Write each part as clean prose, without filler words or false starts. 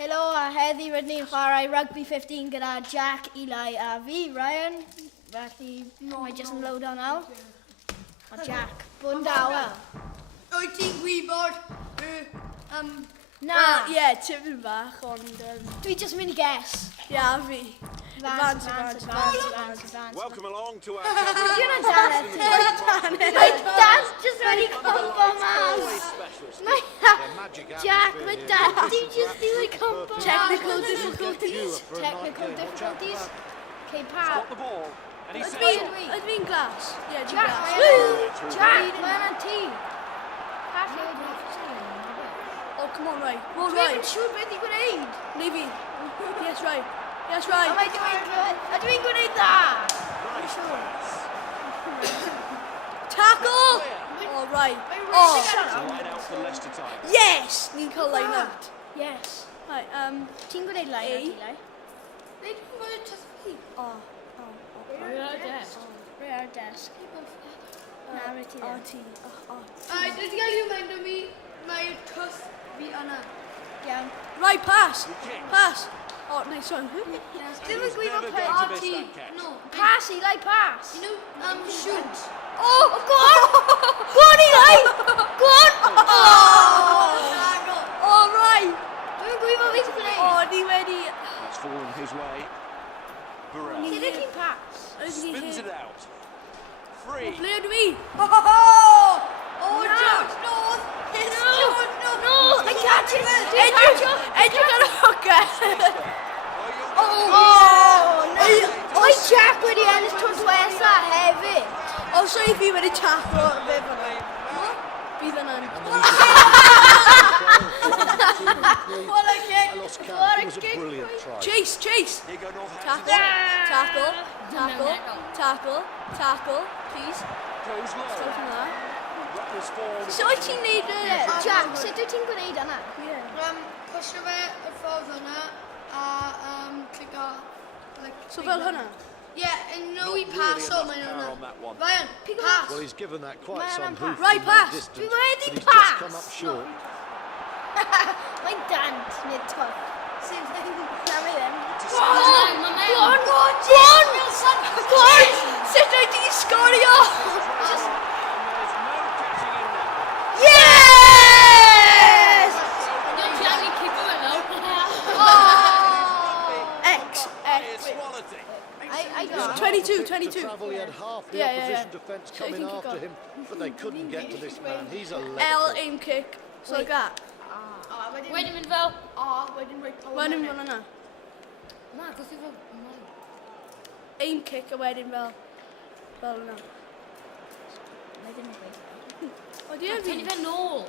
Helo a heddi rydyn ni'n chwarae Rugby 15 gyda Jack, Eli a fi, Ryan. Felly, mae jyst yn load o nawr. A Jack, bwn dawel. Wyt ti'n gwybod? Na. Ie, tipyn bach, ond... Dwi jyst mynd i guess. Ie, fi. Advance. Welcome along to our coverage. You're not Dan. My dad's just ready to come for mas. Jack, my dad, did you just do a combo? Technical difficulties. Okay, Got Pat. the ball. And he's Ydw fi'n glas? Ie, dwi'n Jack, glas. Jack, man and T. Pat, Oh, come on, Ray. Come on, Dwi Ray. ddim yn siŵr beth i gwneud. Navy. Yes, Ray. Yes, Ray. Am I doing good? Ydw i'n gwneud dda? nice pass. Tackle! Oh, Ray. Oh, Line out for Leicester time. yes! Ni'n cael line out. Yes. Right, Ti'n gwneud line A. at Eli? Nid yn gwybod tasgu. We're our desk. Na, rhaid ti ddim. RT. Dyd gael i'w mynd o mi, mae'r tos fi yna. Iawn. Right, pass. Pass. Oh, nice one. Ddim yn Was gwybod never pe. going to miss RT. that catch. No. Pass, Eli, pass. You know, shoot. Oh, go on! Go on, Eli! Go on! Oh, right. Dwi'n gwybod beth i'n gwneud. Oh, ni wedi... That's fallen his way. Burrell Sut ydych chi'n pass? spins it out. Free. Ble ydw i? Oh, George North. It's George North. No, I catch it. Dwi'n catch it. Edrych ar y hwger. Mae Jack wedi ennill tro diwetha hefyd. O, so i fi wedi tackle fe fyna. Bydd yna'n... What a kick. Lost count. What a It was a kick. brilliant try. Chase, chase. Here go Tackle, Northampton. tackle, tackle, tackle, tackle, please. Goes low. Stop hwnna. Ruckers form. So wyt ti'n neud y... Jack, sut wyt ti'n gwneud yna? Pwysio fe y ffordd hwnna a clico. So fel hwnna? Yeah, and no we Not pass really o mae'n enough power on hwnna. that one. Ryan, pass. Well, he's given that quite Man some and hoof Right from pass. distance, Dwi wedi but he's pass. just come up short. Mae'n dant neu twff. Same thing. Na mi ddim. Go on, Go on! Sut wyt ti'n sgorio? There's no catching in there. Yes! X, It's X. quality. I got 22, To 22. travel, he had half the Yeah, yeah, opposition yeah. defence So he coming can kick after on. him, but they couldn't get to this man. He's a L legend. aim kick. So I got. Wedyn mynd fel. Wedyn rhaid power. Wedyn fel yna. Na, gos i fel. Aim kick a wedyn fel. Fel yna. O, di yn fi? Tynnu fe nôl.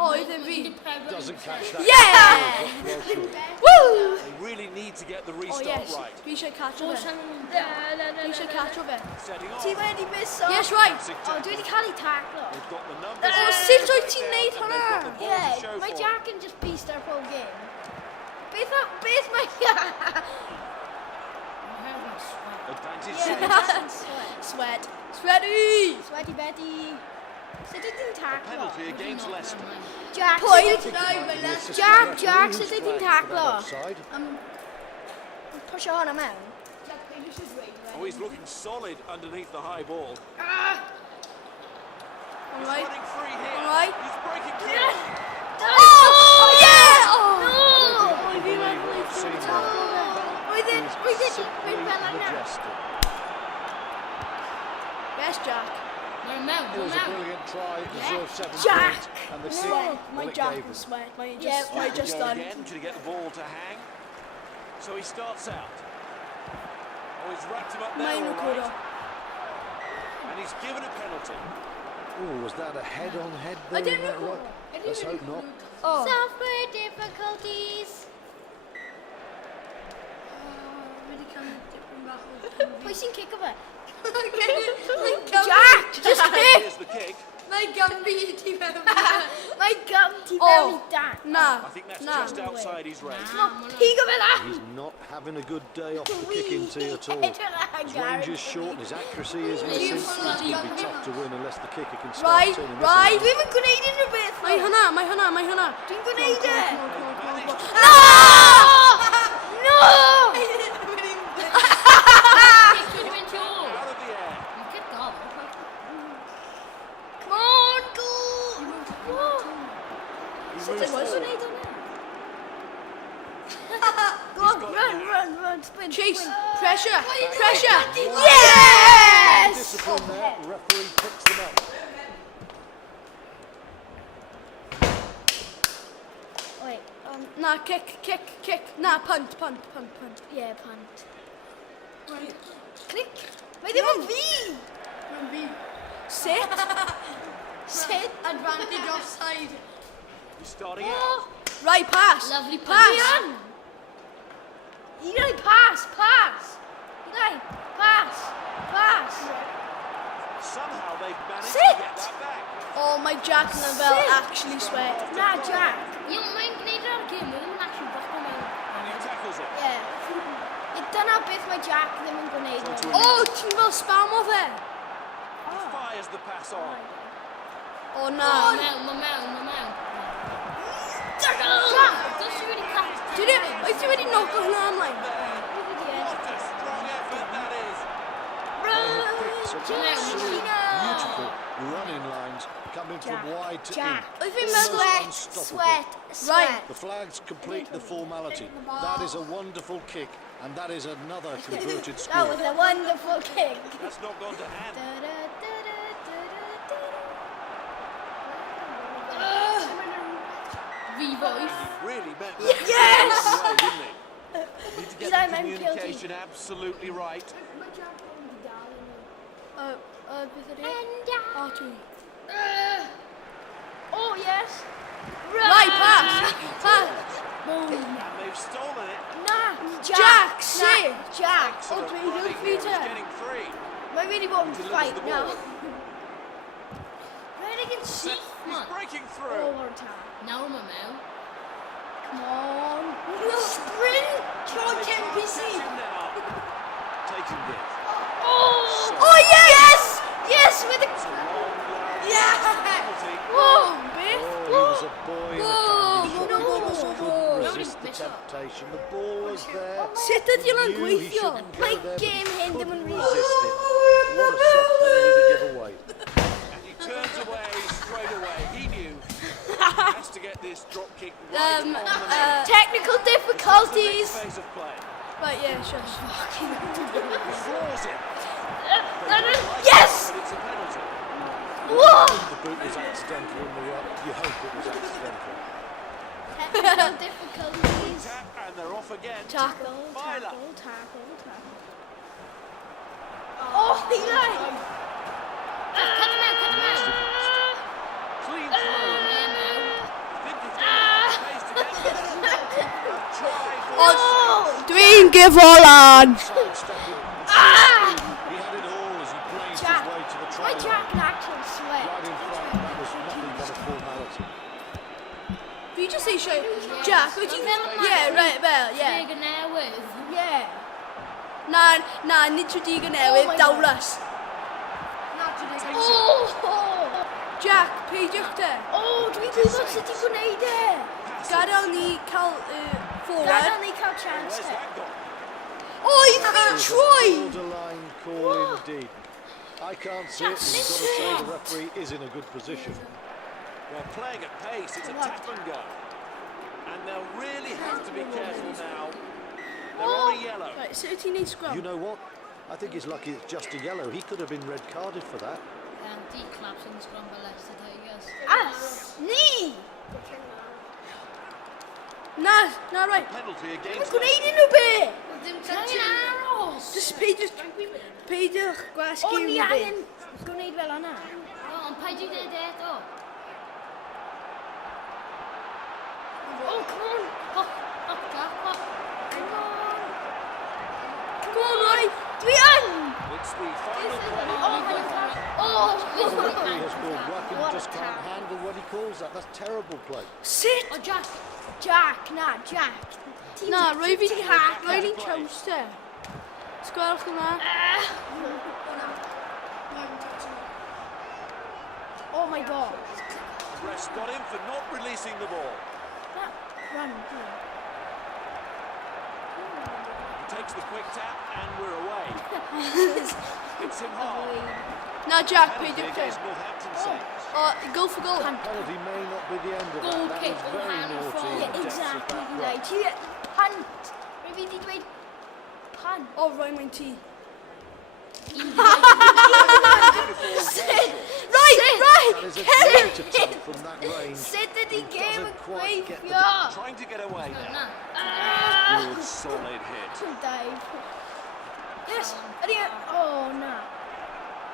O, iddyn fi. Doesn't catch that. Yeah! Well short. Woo! They really need to get the Oh, restart yes. right. Fi eisiau catch o fe. Fi eisiau catch o fe. Setting Ti off. wedi miso. Yes, right. O, dwi wedi cael ei taclo. They've got the numbers. O, sut wyt ti'n neud hwnna? They've got the ball to Yeah, show mae for it. Jack yn just beast ar pob game. Beth mae... Advantage Yeah, Saints. Sweat. Sweaty! Sweaty Betty. Sut ydych chi'n taclo? Penalty against Leicester. Jack, Pwy? sut The ydych assistant Jack, referee Jack, who's sut ydych chi'n flagged for that taclo? offside. Pwysio hwnna mewn. Oh, he's looking solid underneath the high ball. He's Alright. running free here. Alright. He's breaking through. Oh, yeah! Oh! I believe what I've seen there. Roedd He's e'n simply fel yna. majestic. Yes, Jack. Mae'n mewn, It was a mae'n mewn. brilliant try, it deserved 7 Jack! points, and the No. seat, My well, it Jack gave was him. sweat. My Yeah. just, my Back we just go done. again to get the ball to hang. So he starts out. Oh, he's wrapped him up there Main all recorder. right. And he's given a penalty. Oh, was that a head-on-head I ball in didn't that record. rock? Let's hope not. Oh. Software difficulties. Wedi cael ei dipyn bach o. Pwy sy'n cico fe? Jack! Jack, just kick! Here's the kick. Mae Gymru ti mewn. Mae gam ti Oh. mewn i dan. Na. I think that's Na. just outside his range. Pigo fe lan. He's not having a good day off the kicking tee at all. His range is short and his accuracy is missing. It's going to be tough to win unless the kicker can start Right, turning this right. around. Dwi'm yn gwneud unrhyw beth. Mae hwnna. Dwi'n gwneud e. No! No! Out of the air. Come on, go! He Sut moves ti'n forward. gwneud hwnna? Go on, run, spin. Chase. spin. Pressure. Yes! Discipline there. Referee picks them up. Wait, Na, kick. Na, punt. yeah, punt. Click. Mae ddim yn fi! Sit. Sit. Advantage offside. He's starting out. Right, pass. Lovely pass. Ian! Eli, pass! Eli, pass! Somehow they've managed Sit. to get that back. Oh, my Jack Neville Sit. actually sweat. Na, Jack. Mae'n gwneud ar gym, mae'n actually bosbo mewn. And he tackles it. Yeah. Dyna beth mae Jack ddim yn gwneud. Oh, ti'n fel spam o fe? He fires the pass on. Oh, na. Mae mewn. Jack! Does she really catch? Wyt ti wedi nogo hwnna ymlaen? What a strong effort that is. Some absolute beautiful running lines coming from wide to in. Jack. Wyt fi'n meddwl... Sweat. Right. The flags complete the formality. That is a wonderful kick, and that is another converted That score. was a wonderful kick. That's not gone to hand. Fi voice. He really meant that. Yes! Way, didn't he? Need to get Eli, the mae'n communication absolutely right. Beth ydy? Oh, ti. Oh, yes. Right, pass. And they've stolen it. Na, Jack, Na, sit. Jack. Excellent dwi'n running gwybod here. He's Peter. getting free. Mae'n mynd i bod yn Delivers fight the now. ball. Right against Set. Sheath, He's man. breaking Oh, through. what a time. Nawr mae mewn. Come on. Sprint. Tro They Tim can't PC. catch him now. Taking it. Oh, yes. Yes, with the... It's a long, long Yeah. penalty. Whoa, Oh, Biff. he was a boy in a candy shop. no, He just no. couldn't resist the temptation. The ball was there. Sut ydi hwnna'n He knew he gweithio? shouldn't go Mae there, but he game hyn ddim yn couldn't rili. resist it. What a soft penalty to give away. And he turns away straight away. He knew he has to get this drop kick right on the money. Technical difficulties. Phase of play. Right, yeah, sure. He floors it. Yes. But it's a penalty. Whoa. The boot was accidental in the ruck. You hope it was accidental. Technical difficulties. Tap and they're off again. Tackle. Myla. Oh, Eli. Cut him out. Clean through. Think he's got space to get there. Try for Oh. Dwi'n gyfolan. Sidestepping. Ah. He had it all as he blazed Jack. his way to the My try Jack line. can actually sweat. Right in front, that was nothing but a formality. Fi just eisiau... Jack, wyt ti'n... Yeah, right, fel, yeah. Big newydd. Yeah. Na, nid trwy digon newydd, my dawlas. Oh. Jack, peidiwch te. Oh, dwi'n gwybod sut i gwneud e. Gadael ni cael forward. Gadael ni cael chance Where's te. that gone? Oh, i fi'n troi! Borderline call indeed. I can't see it, and you've got to say the referee is in a good position. Well, playing at pace, it's a tap and go. And they'll really have to be careful now. They're on a yellow. Right, so ti'n neud scrum? You know what? I think he's lucky it's just a yellow. He could have been red carded for that. D-claps in scrum by Leicester Tigers. As. Ni. Na, right. Penalty Dwi'n against gwneud unrhyw beth. Dwi'n aros. Just peidiwch gwasgu O, ni unrhyw beth. angen gwneud fel yna. Ond paid i dweud eto. Oh, come on. Jack, Come on. Go on, right. Dwi yn. It's the final play. Oh, my God. Oh, referee has called whack and What just a can't tap. handle when he calls that. That's terrible play. Sit! O Jack. Jack, na, Jack. Na, roi fi'n Chowster. Sgwelwch hwnna. Oh my god. Ref's got him for not releasing the ball. Run. He takes the quick tap and we're away. Hits him hard. Na, Jack, Penalty peidiwch against te. Northampton Saints. O, go for goal. Penalty may not be the end of Goal that. That kick was or very hand naughty. from- in Yeah, the depths of exactly. that ruck. Like, you punt. Maybe they dweud punt. O, roi mae'n ti. Right. That is a great attempt from that range. Sit in the He game doesn't and quite get the gweithio. Trying to get away now. Na. Good solid hit. Dive. Yes. Oh, no.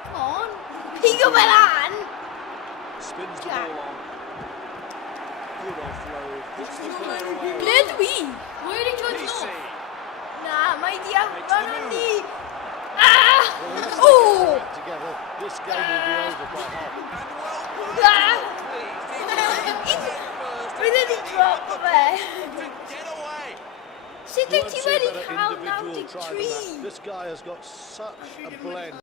Come on. Pigo fe lan. Spins the Jack. ball on. Good offload. Puts the player away. Ble dwi? Where did you PC. go? Na, mae di Makes the arfer move. ni. Well, unless they Oh. get their act together, this game will be over by half. And well played. Ah. Please. Bydd wedi drop fe. To get away. Sut You wyt won't ti see a wedi better cael individual try than 93? that. This guy has got such a blend.